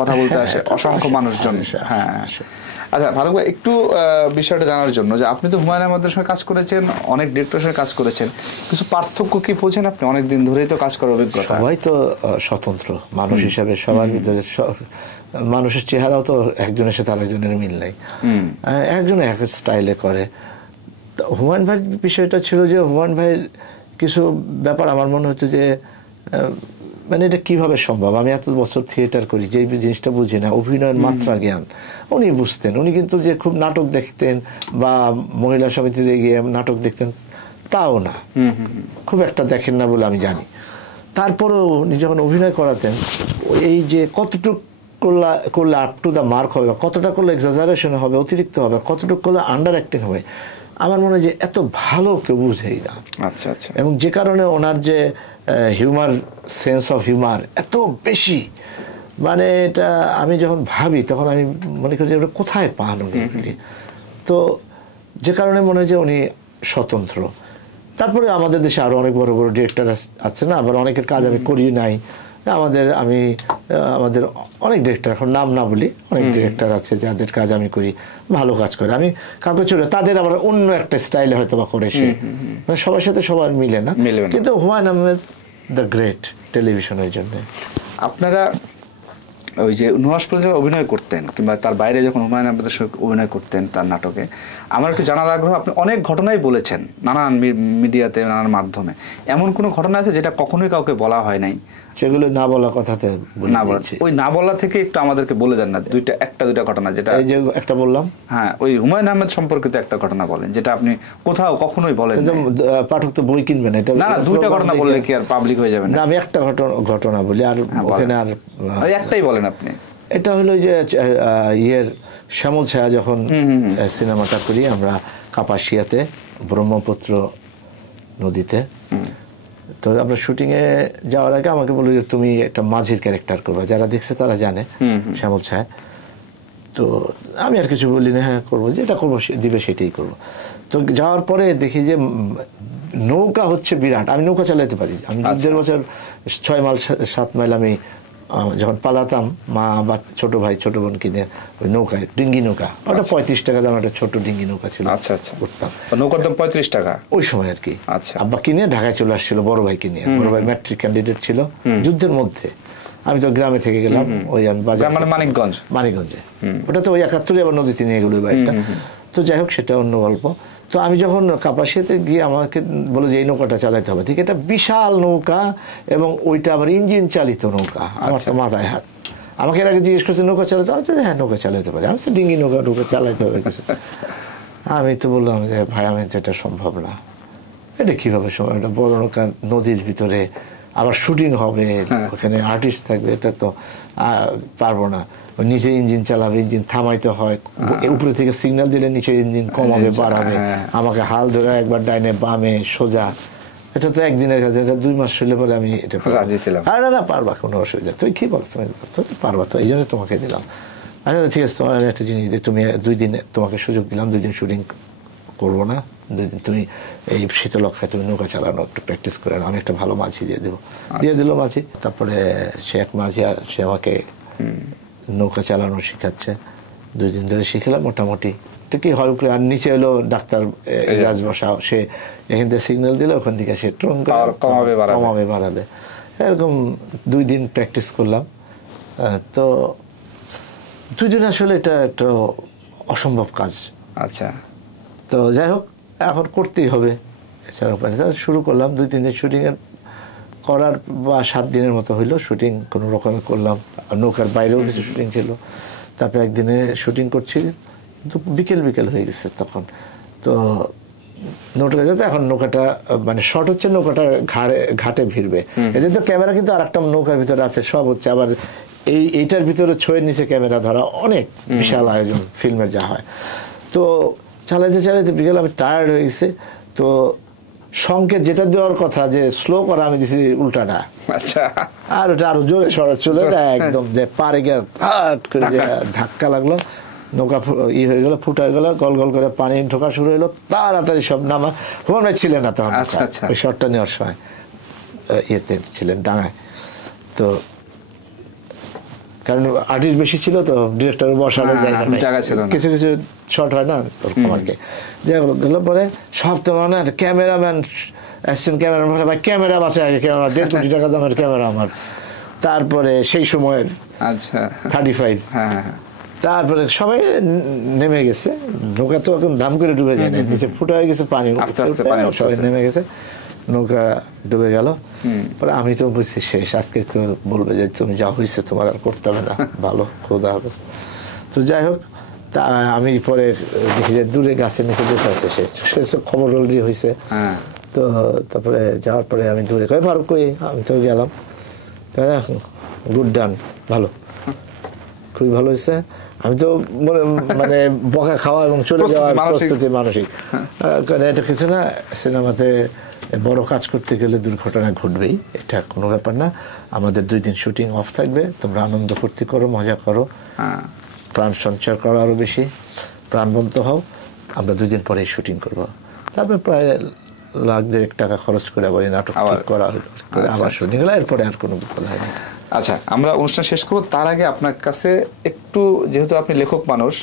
কথা বলতে আসে, অসংখ্য মানুষজন। হ্যাঁ, আচ্ছা ফারুক ভাই, একটু বিষয়টা জানার জন্য যে আপনি তো হুমায়ুন আহমেদের সঙ্গে কাজ করেছেন, অনেক ডিরেক্টরের সঙ্গে কাজ করেছেন, কিছু পার্থক্য কি বোঝেন আপনি? অনেক দিন ধরেই তো কাজ করার অভিজ্ঞতা। সবাই তো স্বতন্ত্র মানুষ হিসাবে, সবার ভিতরে মানুষের চেহারাও তো একজনের সাথে আরেকজনের মিল নাই, একজন এক স্টাইলে করে। হুমায়ুন ভাইয়ের বিষয়টা ছিল যে হুমায়ুন ভাইয়ের কিছু ব্যাপার আমার মনে হতো যে মানে এটা কিভাবে সম্ভব। আমি এত বছর থিয়েটার করি, যে জিনিসটা বুঝি না, অভিনয়ের মাত্রা জ্ঞান উনি বুঝতেন। উনি কিন্তু যে খুব নাটক দেখতেন বা মহিলা সমিতিতে গিয়ে নাটক দেখতেন তাও না, খুব একটা দেখেন না বলে আমি জানি। তারপরেও উনি যখন অভিনয় করাতেন, এই যে কতটুক করলে আপ টু দ্য মার্ক হবে, কতটা করলে এক্সাজারেশন হবে, অতিরিক্ত হবে, কতটুকু করলে আন্ডার অ্যাক্টিং হবে, আমার মনে হয় যে এত ভালো কেউ বুঝেই না। আচ্ছা আচ্ছা। এবং যে কারণে ওনার যে হিউমার, সেন্স অফ হিউমার এত বেশি, মানে এটা আমি যখন ভাবি তখন আমি মনে করি যে ওটা কোথায় পান উনি। তো যে কারণে মনে হয় যে উনি স্বতন্ত্র। তারপরে আমাদের দেশে আরও অনেক বড় বড় ডিরেক্টর আছে না, আবার অনেকের কাজ আমি করি নাই। আমাদের অনেক ডিরেক্টর, এখন নাম না বলি, অনেক ডিরেক্টর আছে যাদের কাজ আমি করি, ভালো কাজ করে। আমি কাউকে চলে, তাদের আবার অন্য একটা স্টাইলে হয়তো বা করে, সে মানে সবার সাথে সবার মিলে না, কিন্তু হুমায়ুন আহমেদ দ্য গ্রেট টেলিভিশনের জন্য। আপনারা ওই যে নুহাসপুরে যখন অভিনয় করতেন কিংবা তার বাইরে যখন হুমায়ুন আহমেদের সঙ্গে অভিনয় করতেন তার নাটকে, আমার একটু জানার আগ্রহ, আপনি অনেক ঘটনাই বলেছেন নানান মিডিয়াতে, নানান মাধ্যমে, এমন কোনো ঘটনা আছে যেটা কখনোই কাউকে বলা হয় নাই? সেগুলো না বলা কথাতে না বলা, ওই না বলা থেকে একটু আমাদেরকে বলে দেন না, একটা দুইটা ঘটনা, যেটা এই যে একটা বললাম। হ্যাঁ, ওই হুমায়ুন আহমেদ সম্পর্কিত একটা ঘটনা বলেন যেটা আপনি কোথাও কখনোই বলেন। পাঠক তো বই কিনবেন, এটা না, দুইটা ঘটনা বললে কি আর পাবলিক হয়ে যাবে না? আমি একটা ঘটনা বলি, আর ওখানে আর একটাই বলেন আপনি। এটা হলো যে ইয়ের শ্যামল ছায়া যখন সিনেমাটা করি আমরা কাপাসিয়াতে ব্রহ্মপুত্র নদীতে, তো আমরা শুটিংয়ে যাওয়ার আগে আমাকে বললো যে তুমি একটা মাঝির ক্যারেক্টার করবে, যারা দেখছে তারা জানে শ্যামল ছায়া। তো আমি আর কিছু বলি না, হ্যাঁ করবো, যেটা করবো দিবে সেটাই করবো। তো যাওয়ার পরে দেখি যে নৌকা হচ্ছে বিরাট, আমি নৌকা চালাতে পারি। আমি 1.5 বছর 6 মাইল 7 মাইল আমি যখন পালাতাম মা বা ছোট ভাই ছোট বোন কিনে ওই নৌকায়, ডিঙ্গি নৌকা, ওটা 35 টাকা দাম একটা ছোট ডিঙ্গি নৌকা ছিল। আচ্ছা আচ্ছা, উঠতাম, নৌকার দাম 35 টাকা ওই সময় আর কি। আচ্ছা, আব্বা কিনে ঢাকায় চলে আসছিল বড় ভাই কিনে, বড় ভাই ম্যাট্রিক ক্যান্ডিডেট ছিল যুদ্ধের মধ্যে। আমি তো গ্রামে থেকে গেলাম, ওই আমি বাজার মানে মানিকগঞ্জে, ওটা তো ওই 71 আবার নদীতে নিয়ে গেল ওই বাড়িটা। তো যাই হোক সেটা অন্য গল্প। তো আমি যখন কাপাসিয়াতে গিয়ে আমাকে বলো যে এই নৌকাটা চালাতে হবে, ঠিক, এটা বিশাল নৌকা এবং ওইটা আবার ইঞ্জিন চালিত নৌকা। আমার তো মাথায় হাত। আমাকে এর আগে জিজ্ঞেস করছে নৌকা চালাতে হবে, হ্যাঁ নৌকা চালাতে পারি। আমি তো ডিঙ্গি নৌকা চালাতে হবে কিছু। আমি তো বললাম যে ভাই আমি তো এটা সম্ভব না, এটা কীভাবে সম্ভব, এটা বড় নৌকা নদীর ভিতরে, আবার শুটিং হবে, ওখানে আর্টিস্ট থাকবে, এটা তো পারবো না। নিচে ইঞ্জিন চালাবে, ইঞ্জিন থামাইতে হয়, উপরে থেকে সিগন্যাল দিলে নিচে ইঞ্জিন কমাবে বাড়াবে, আমাকে হাল ধরে একবার ডাইনে বামে সোজা, এটা তো একদিনের কাজ, এটা 2 মাস হলে পরে আমি এটা রাজি ছিলাম। আর না পারবা, কোনো অসুবিধা, তুই কি বল, তুমি পারবা, তো এই জন্য তোমাকে দিলাম। আচ্ছা ঠিক আছে, তোমার একটা জিনিস দিয়ে তুমি 2 দিন তোমাকে সুযোগ দিলাম, 2 দিন শুটিং করবো না, 2 দিন তুমি এই শীতলক্ষায় তুমি নৌকা চালানো একটু প্র্যাকটিস করে নাও, আমি একটা ভালো মাঝি দিয়ে দেবো। দিয়ে দিল মাঝি। তারপরে সে এক মাঝি, আর সে আমাকে নৌকা চালানো শেখাচ্ছে। 2 দিন ধরে শিখলাম মোটামুটি, ঠিকই হয়। উপরে আর নিচে হলো ডাক্তার এজাজ বসা, সে এখান থেকে সিগন্যাল দিলে ওখান থেকে সে ট্রং কমাবে বাড়াবে, এরকম 2 দিন প্র্যাকটিস করলাম। তো 2 দিন আসলে এটা একটা অসম্ভব কাজ। আচ্ছা, তো যাই হোক এখন করতেই হবে, এছাড়া উপায় নেই। শুরু করলাম 2-3 দিন শুটিংয়ের করার, বা 7 দিনের মতো হইলো শুটিং কোনো রকমে করলাম। নৌকার বাইরেও কিছু শুটিং ছিল। তারপরে একদিনে শুটিং করছি, কিন্তু বিকেল হয়ে গেছে তখন। তো নৌকা যেতে, এখন নৌকাটা মানে শর্ট হচ্ছে, নৌকাটা ঘাটে ভিড়বে, এদের তো ক্যামেরা কিন্তু আর একটা নৌকার ভিতরে আছে, সব হচ্ছে আবার এইটার ভিতরে ছয়ের নিচে ক্যামেরা ধরা, অনেক বিশাল আয়োজন ফিল্মের যা হয়। তো চালাইতে বিকেল আমি টায়ার্ড হয়ে গেছে। তো সংকেত যেটা দেওয়ার কথা যে স্লো করা, আমি দিছি উল্টাটা। আচ্ছা, আর ওটা আরো জোরে সরা চলে যায় একদম, যে পারে গিয়ে হাট করে ধাক্কা লাগলো, নৌকা হয়ে গেল, ফুটা হয়ে গেল, গল করে পানি ঢোকা শুরু হলো, তাড়াতাড়ি সব নামা। হুমায় ছিলেন না তখন, ওই শটটা নেওয়ার সময় ইয়েতে ছিলেন ডাঙায়। তো কারণ আর্টিস্ট বেশি ছিল, তো ডিরেক্টর বসানো জায়গা ছিল, কিছু শর্ট হয় না ওরকম আর কি। যাই গেল পরে সব তো মানে ক্যামেরাম্যান, অ্যাসিস্ট্যান্ট ক্যামেরাম্যান, ভাই ক্যামেরা বাসে আগে, ক্যামেরা 1.5 কোটি টাকা দামের ক্যামেরা আমার। তারপরে সেই সময়ের 35, তারপরে সবাই নেমে গেছে, নৌকা তো একদম ধাম করে ডুবে যায় না, নিচে ফুটা হয়ে গেছে পানি, সবাই নেমে গেছে, নৌকা ডুবে গেল। পরে আমি তো বুঝছি শেষ, আজকে কেউ বলবে যে তুমি যা হয়েছে তোমার আর করতে হবে না, ভালো, খোদা হাফেজ। তো যাই হোক, তা আমি পরে দেখি যে দূরে গাছের নিচে বসে আছে, সে খবর অলরেডি হয়েছে। তো তারপরে যাওয়ার পরে আমি দূরে কই ফারুক কই, আমি তো গেলাম, গুড ডান, ভালো, খুবই ভালো হয়েছে। আমি তো মানে বকা খাওয়া এবং চলে যাওয়ার প্রস্তুতি মানসিক, কারণ এটা কিছু না, সিনেমাতে বড় কাজ করতে গেলে দুর্ঘটনা ঘটবেই, এটা কোনো ব্যাপার না। আমাদের 2 দিন শুটিং অফ থাকবে, তোমরা আনন্দ ফুর্তি করো, মজা করো, প্রাণ সঞ্চার করো, আরো বেশি প্রাণবন্ত হও। আমরা 2 দিন পরে শুটিং করবো। তারপরে প্রায় $1,00,000 টাকা খরচ করে আবার এই নাটক ঠিক করা হলো, আবার শুটিং হলো, এরপরে আর কোনো বিপদ হয়নি। আচ্ছা, আমরা অনুষ্ঠান শেষ করবো, তার আগে আপনার কাছে একটু, যেহেতু আপনি লেখক মানুষ,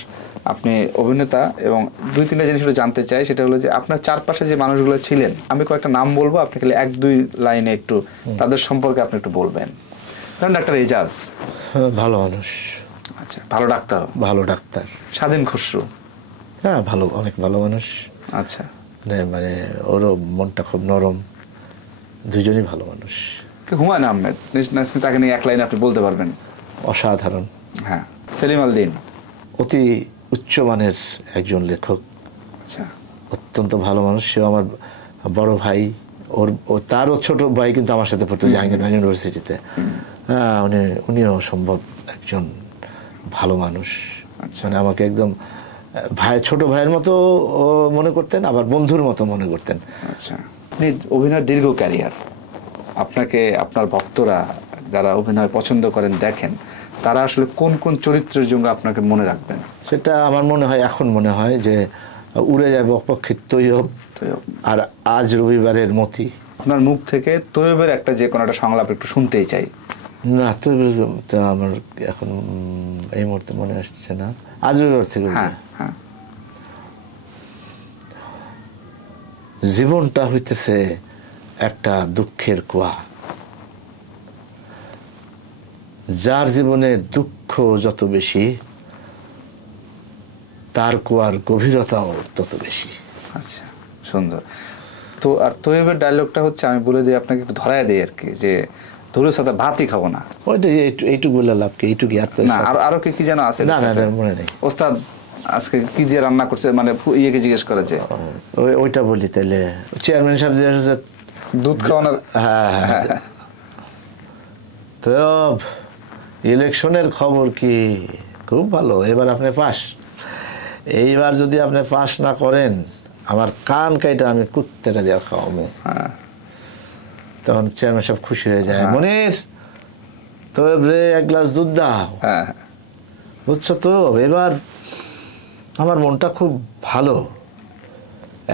আপনি অভিনেতা, এবং 2-3টা জিনিস জানতে চাই। সেটা হলো যে আপনার চারপাশে যে মানুষগুলো ছিলেন, আমি কয়েকটা নাম বলবো, আপনি খালি 1-2 লাইনে একটু তাদের সম্পর্কে আপনি একটু বলবেন। যেমন ডাক্তার এজাজ, ভালো মানুষ। আচ্ছা, ভালো ডাক্তার। স্বাধীন খসরু, হ্যাঁ ভালো, অনেক ভালো মানুষ। আচ্ছা, মানে ওরও মনটা খুব নরম, দুজনই ভালো মানুষ। হুমায়ুন আহমেদ, তাকে নিয়ে 1 লাইনে আপনি বলতে পারবেন? অসাধারণ। হ্যাঁ, সেলিম আল দীন, অতি উচ্চমানের একজন লেখক। আচ্ছা, অত্যন্ত ভালো মানুষ। সেও আমার বড় ভাই, তারও ছোট ভাই কিন্তু আমার সাথে পড়তো জাহাঙ্গীরনগর ইউনিভার্সিটিতে। উনিও সম্ভব একজন ভালো মানুষ, মানে আমাকে একদম ভাই, ছোট ভাইয়ের মতো মনে করতেন, আবার বন্ধুর মতো মনে করতেন। আচ্ছা, আপনি অভিনয়ের দীর্ঘ ক্যারিয়ার, আপনাকে আপনার ভক্তরা যারা অভিনয় পছন্দ করেন দেখেন, তারা আসলে কোন কোন চরিত্রের জন্য আপনাকে মনে রাখবেন? সেটা আমার মনে হয়, এখন মনে হয় যে উড়ে যায় বকপক্ষীর তৈয়ব আর আজ রবিবারের মতি। আপনার মুখ থেকে তৈয়বের একটা যে কোনো একটা সংলাপ একটু শুনতেই চাই। না, তৈয়বটা আমার এখন এই মুহূর্তে মনে আসছে না। আজ রবিবার থেকে জীবনটা হইতেছে একটা দুঃখের কুয়া, যার জীবনে দুঃখ যত বেশি তার কুয়ার গভীরতাও তত বেশি। আচ্ছা, সুন্দর। তো আর তৈয়বের ডায়লগটা হচ্ছে, আমি বলে দিই আপনাকে, একটু ধরায় দিই আর কি, যে ধরে সাথে ভাতই খাবো না। ওইটা এইটুকু বলে লাভ কি? এইটুকু আর তো না, আরো কি যেন আছে? না না, মনে নেই। ওস্তাদ আজকে কি দিয়ে রান্না করছে, মানে ইয়েকে জিজ্ঞেস করেছে, ওইটা বলি তাহলে। চেয়ারম্যান সাহেব জিজ্ঞেস দুধ খাওয়ানোর। হ্যাঁ, তো ইলেকশনের খবর কি? খুব ভালো, এবার আপনি পাস। এইবার যদি আপনি পাস না করেন, আমার কান কাইটা আমি কুত্তেটা দেওয়া খাওয়াবো। তখন চেয়ারম্যান সাহেব খুশি হয়ে যায়, মনির তো রে এক গ্লাস দুধ দাও। বুঝছো তো, এবার আমার মনটা খুব ভালো,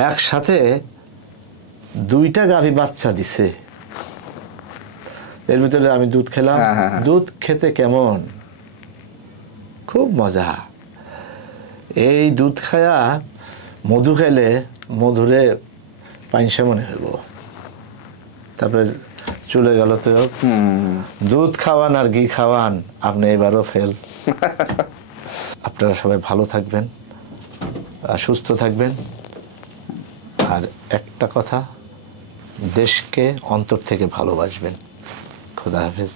একসাথে 2টা গাভী বাচ্চা দিছে, এর ভিতরে আমি দুধ খেলাম। দুধ খেতে কেমন, খুব মজা। এই দুধ খায়া মধু খাইলে মধুরে পাইনসা মনে হইব। তারপরে চলে গেল। তো দুধ খাওয়ান আর ঘি খাওয়ান, আপনি এবারও ফেল। আপনারা সবাই ভালো থাকবেন, সুস্থ থাকবেন, আর একটা কথা, দেশকে অন্তর থেকে ভালোবাসবেন। খোদা হাফেজ।